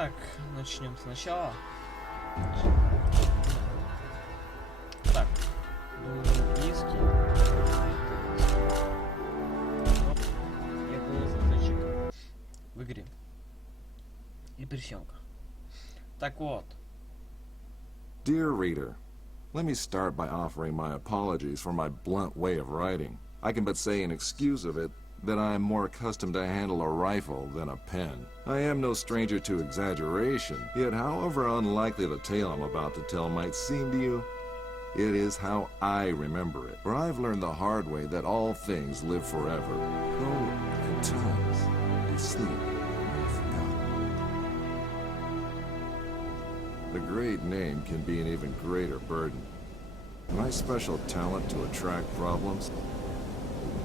Так, начнем сначала. Так, думаю, близкий. Оп, я голос заточек в игре. И при съемках. Так вот. Dear reader, let me start by offering my apologies for my blunt way of writing. I can but say in excuse of it that I am more accustomed to handle a rifle than a pen. I am no stranger to exaggeration, yet however unlikely the tale I'm about to tell might seem to you, it is how I remember it. For I've learned the hard way that all things live forever, though at times they sleep and are forgotten. The great name can be an even greater burden. My special talent to attract problems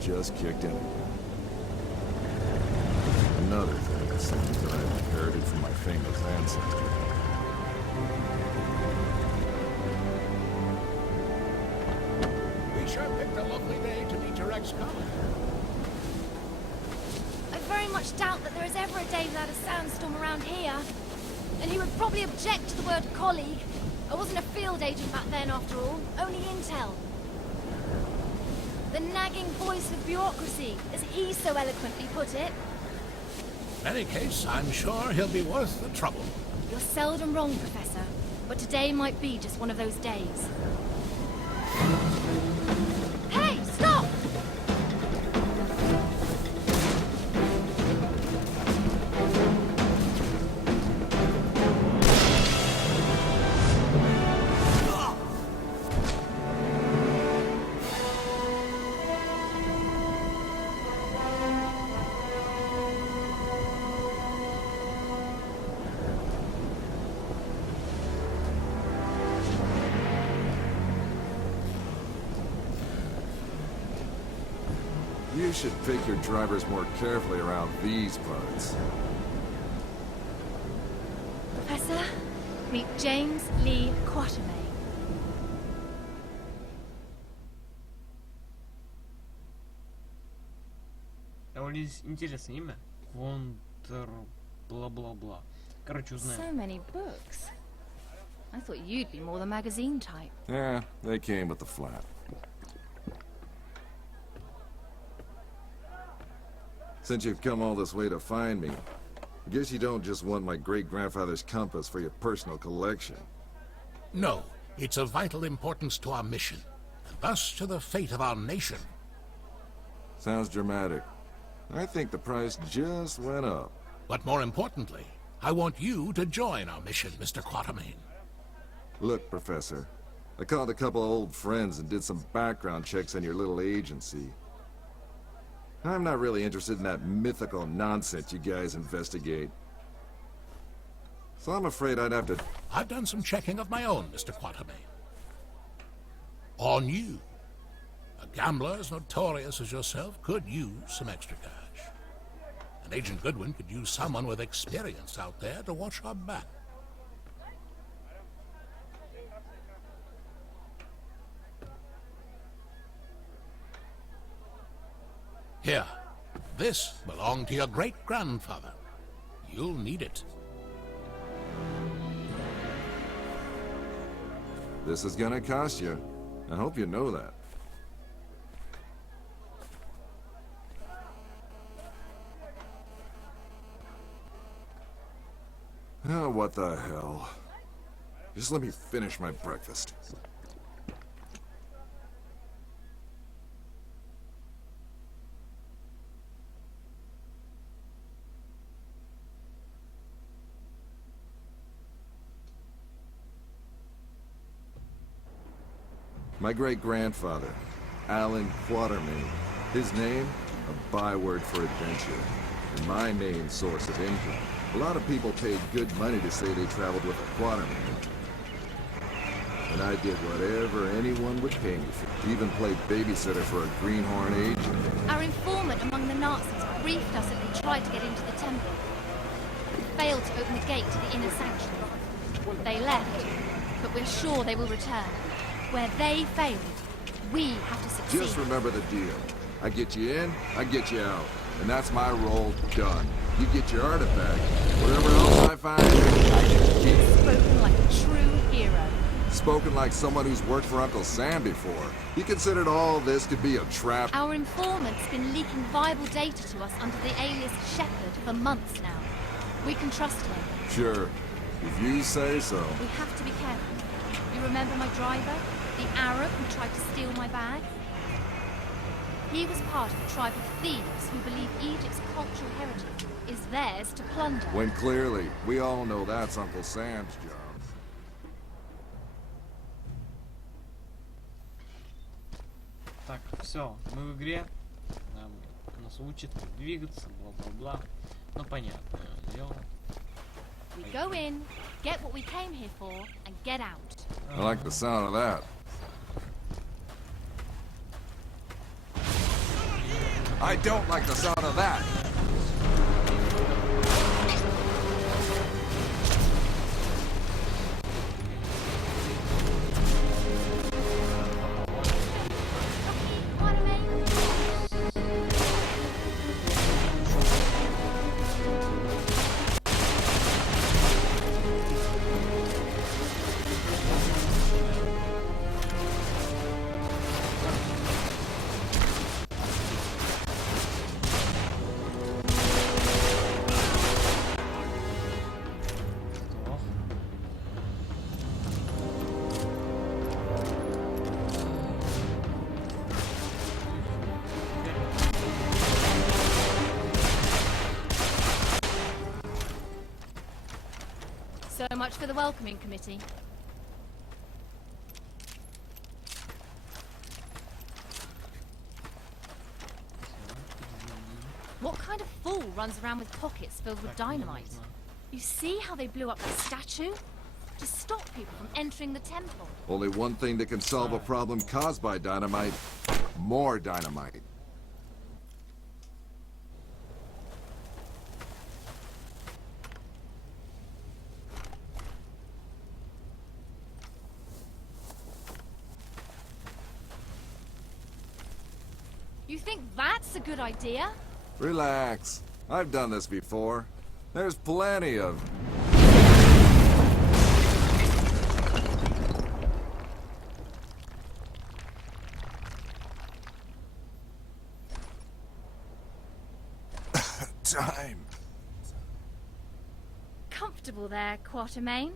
just kicked in again. Another thing it seems that I've inherited from my famous ancestor. We sure picked a lovely day to meet your ex-colleague. I very much doubt that there is ever a day without a sandstorm around here. And he would probably object to the word colleague. I wasn't a field agent back then, after all. Only intel. The nagging voice of bureaucracy, as he so eloquently put it. In any case, I'm sure he'll be worth the trouble. You're seldom wrong, Professor. But today might be just one of those days. Hey, stop! You should pick your drivers more carefully around these parts. Professor, meet James Lee Quatermain. Довольно интересное имя. Контр... бла-бла-бла. Короче, узнаем. So many books. I thought you'd be more the magazine type. Yeah, they came with the flat. Since you've come all this way to find me, I guess you don't just want my great-grandfather's compass for your personal collection. No, it's of vital importance to our mission, and thus to the fate of our nation. Sounds dramatic. I think the price just went up. But more importantly, I want you to join our mission, Mr. Quatermain. Look, Professor, I called a couple of old friends and did some background checks on your little agency. I'm not really interested in that mythical nonsense you guys investigate. So I'm afraid I'd have to... I've done some checking of my own, Mr. Quatermain. On you. A gambler as notorious as yourself could use some extra cash. And Agent Goodwin could use someone with experience out there to watch our back. Here, this belonged to your great-grandfather. You'll need it. This is gonna cost you. I hope you know that. Oh, what the hell. Just let me finish my breakfast. My great-grandfather, Alan Quatermain. His name, a byword for adventure, and my main source of income. A lot of people paid good money to say they traveled with a Quatermain. And I did whatever anyone would pay me for. Even played babysitter for a greenhorn agent. Our informant among the Nazis briefed us that they tried to get into the temple. We failed to open the gate to the inner sanctuary. They left, but we're sure they will return. Where they failed, we have to succeed. Just remember the deal. I get you in, I get you out. And that's my role done. You get your artifact. Whatever else I find it. Spoken like a true hero. Spoken like someone who's worked for Uncle Sam before. He considered all this to be a trap. Our informant's been leaking viable data to us under the alias Shepherd for months now. We can trust him. Sure, if you say so. We have to be careful. You remember my driver? The Arab who tried to steal my bag? He was part of a tribe of thieves who believe Egypt's cultural heritage is theirs to plunder. When clearly, we all know that's Uncle Sam's job. Так, все, мы в игре. Нас учат как двигаться, бла-бла-бла. Ну, понятное дело. We go in, get what we came here for, and get out. I like the sound of that. I don't like the sound of that. So much for the welcoming committee. What kind of fool runs around with pockets filled with dynamite? You see how they blew up the statue? To stop people from entering the temple. Only one thing that can solve a problem caused by dynamite. More dynamite. You think that's a good idea? Relax. I've done this before. There's plenty of... time. Comfortable there, Quatermain?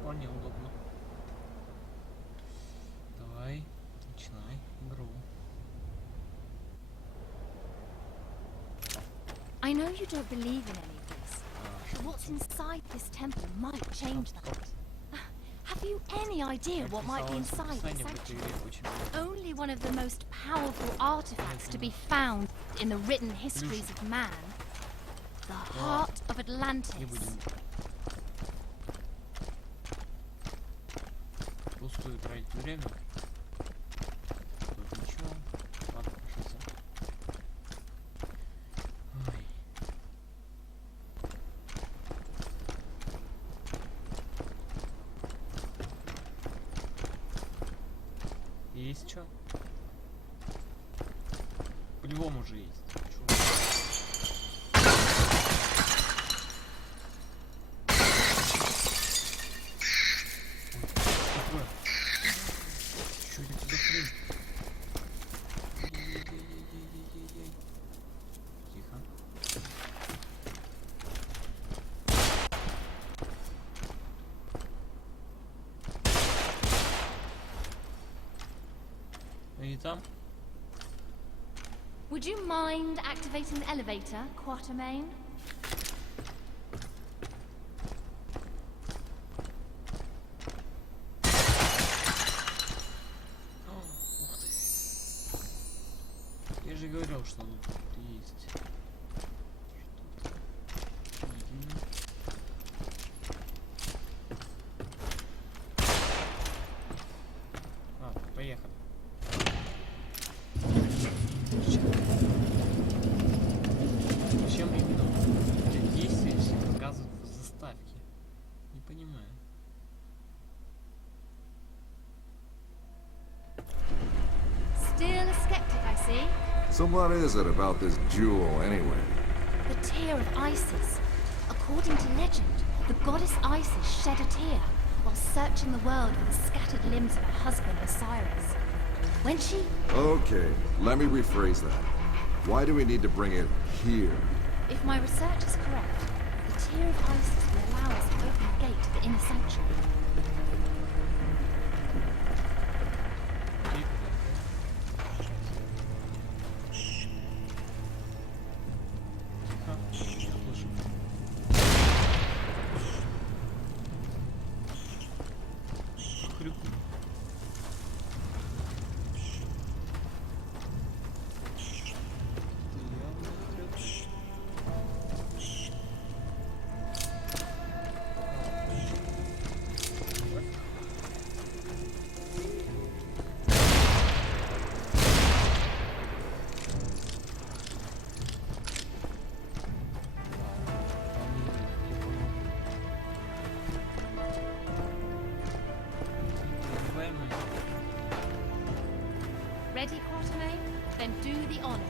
Вполне удобно. Давай, начинай игру. I know you don't believe in any of this, but what's inside this temple might change that. Have you any idea what might be inside the sanctuary? Only one of the most powerful artifacts to be found in the written histories of man. The heart of Atlantis. Пустую тратить время. Тут ничего. Ладно, пошли. Ой. Есть что? По-любому же есть. Чё? Ой, такое? Чё это за хрень? Ей-ей-ей-ей-ей-ей-ей. Тихо. И там? Would you mind activating the elevator, Quatermain? Ух ты. Я же говорил, что оно тут есть. Что-то. Поехали. Зачем именно эти действия все показывают в заставке? Не понимаю. So what is it about this jewel, anyway? The tear of Isis. According to legend, the goddess Isis shed a tear while searching the world for the scattered limbs of her husband Osiris. When she... Okay, let me rephrase that. Why do we need to bring it here? If my research is correct, the tear of Isis will allow us to open the gate to the inner sanctuary. Ready, Quatermain? Then do the honors.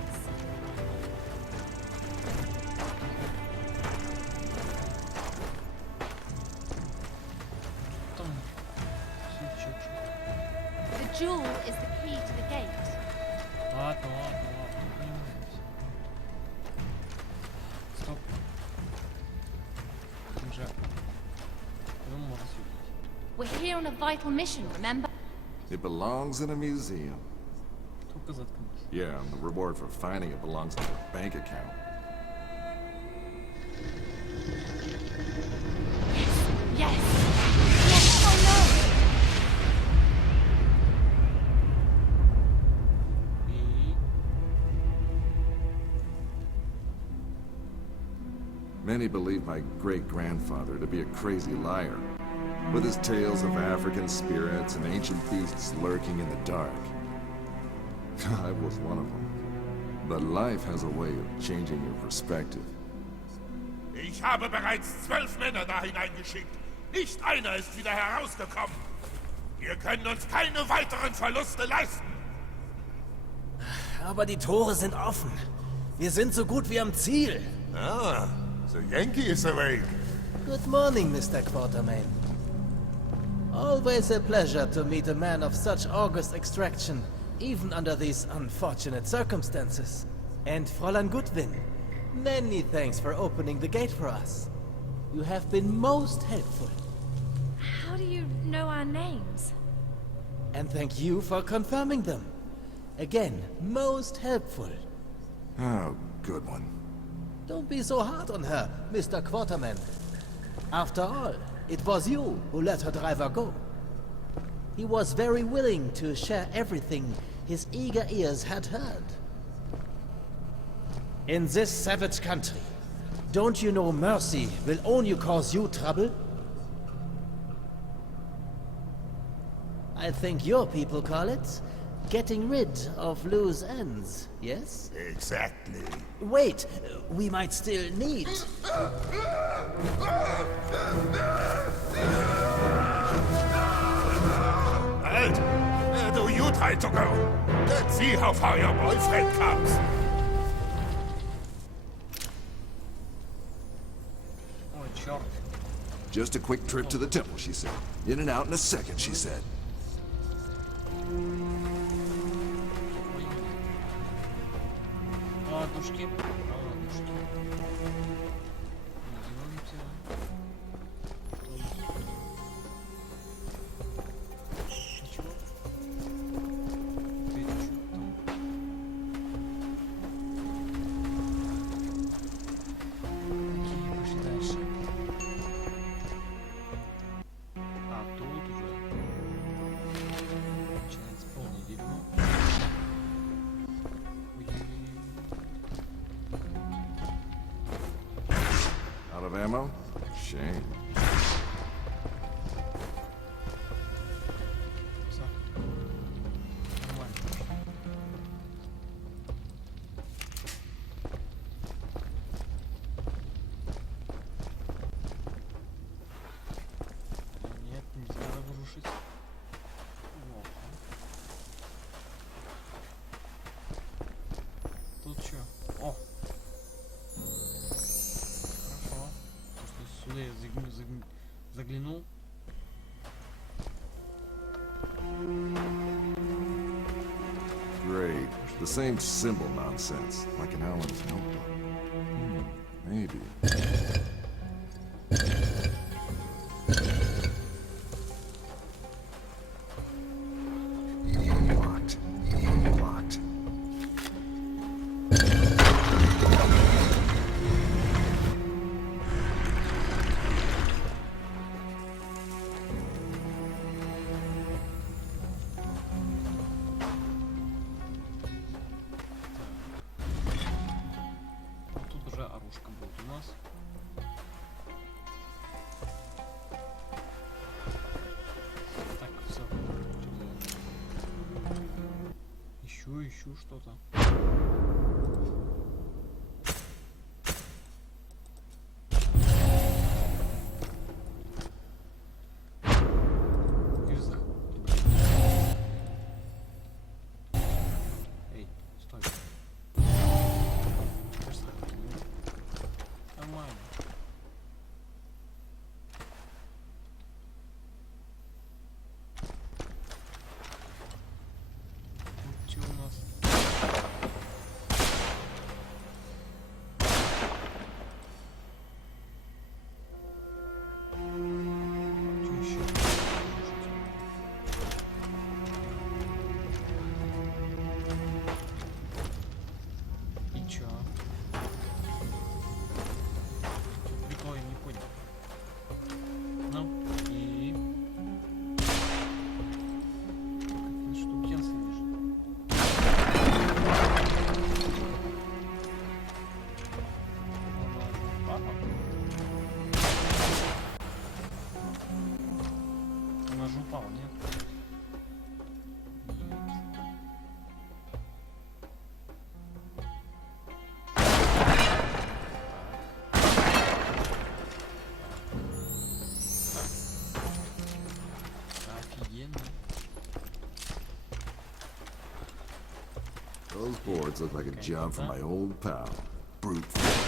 The jewel is the key to the gate. Ладно, ладно, ладно, понимаете. Стоп. Уже. Ну, можно съебать. We're here on a vital mission, remember? It belongs in a museum. Только заткнись. Yeah, and the reward for finding it belongs to your bank account. Yes! Yes, oh no! И... Many believe my great-grandfather to be a crazy liar, with his tales of African spirits and ancient beasts lurking in the dark. I was one of them. But life has a way of changing your perspective. Ich habe bereits 12 Männer da hineingeschickt. Nicht einer ist wieder herausgekommen. Wir können uns keine weiteren Verluste leisten. Aber die Tore sind offen. Wir sind so gut wie am Ziel. Ah, the Yankee is awake. Good morning, Mr. Quatermain. Always a pleasure to meet a man of such august extraction, even under these unfortunate circumstances. And Fräulein Goodwin, many thanks for opening the gate for us. You have been most helpful. How do you know our names? And thank you for confirming them. Again, most helpful. Oh, good one. Don't be so hard on her, Mr. Quatermain. After all, it was you who let her driver go. He was very willing to share everything his eager ears had heard. In this savage country, don't you know mercy will only cause you trouble? I think your people call it getting rid of loose ends, yes? Exactly. Wait, we might still need... Halt! Do you try to go? Let's see how far your boyfriend comes. Ой, черт. Just a quick trip to the temple, she said. In and out in a second, she said. Ладушки. Ладушки. Идемте. Ничего. Ты чё там? Окей, пошли дальше. А, тут уже начинается полное дерьмо. Out of ammo? Shame. Всё. Нормально. Нет, нельзя разрушить. Плохо. заглянул. Great. The same symbol nonsense, like in Alan's notebook. Maybe. Locked. Locked. Тут уже оружка будет у нас. Так, все. Ищу что-то. Эй, стой. Нормально. Тут что у нас? Что еще? И чё? Прикол, я не понял. Ну, и... Какая-то штукенция лежит. Папа? Она же упала, нет? Офигенно. Those boards look like a job for my old pal. Brute force.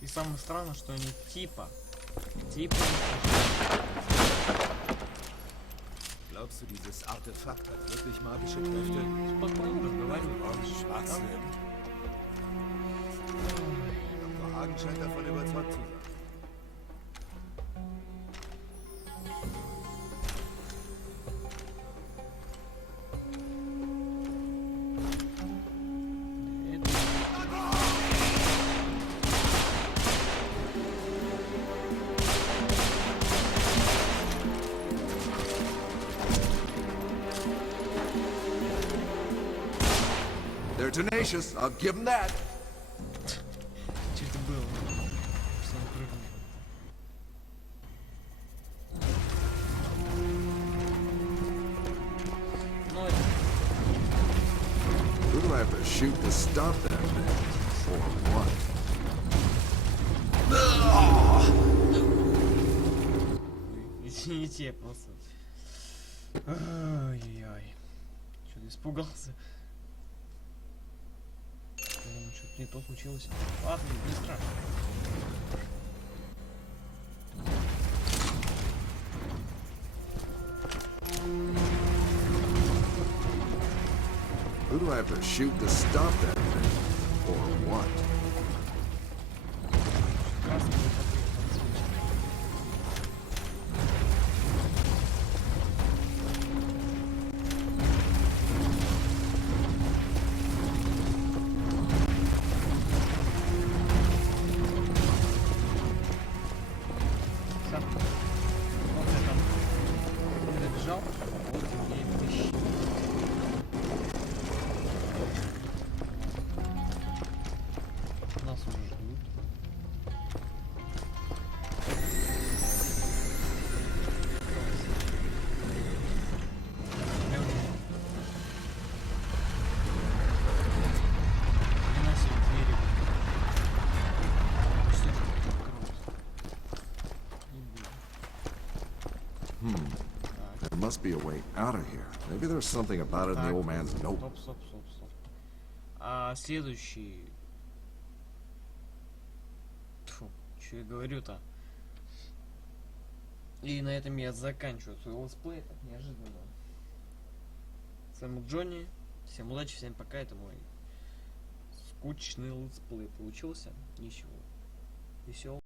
И самое странное, что они типа. Glaubst du, dieses Artefakt hat wirklich magische Kräfte? Спокойно разговаривают. Schwachsinn. Dr. Hagen scheint davon überzeugt zu sein. They're tenacious, I'll give them that. Что это было? Что он прыгнул? Ну, это... Who do I have to shoot to stop that thing? Or what? Извините, я просто... Ой-ой-ой. Что-то испугался. Что-то не то случилось. Ладно, не страшно. Who do I have to shoot to stop that thing? Or what? Красный будет подсвечен. Все. Вот я там добежал. Вот где вещи. Нас уже ждут. Хрена себе двери. Что это открылось? Не буду. Так. There must be a way out of here. Maybe there's something about it in the old man's Стоп, notebook. стоп, стоп, стоп. А следующий... Тьфу, что я говорю-то? И на этом я заканчиваю свой летсплей, так неожиданно. С вами был Джонни. Всем удачи, всем пока. Это мой скучный летсплей получился. Ничего. Веселый.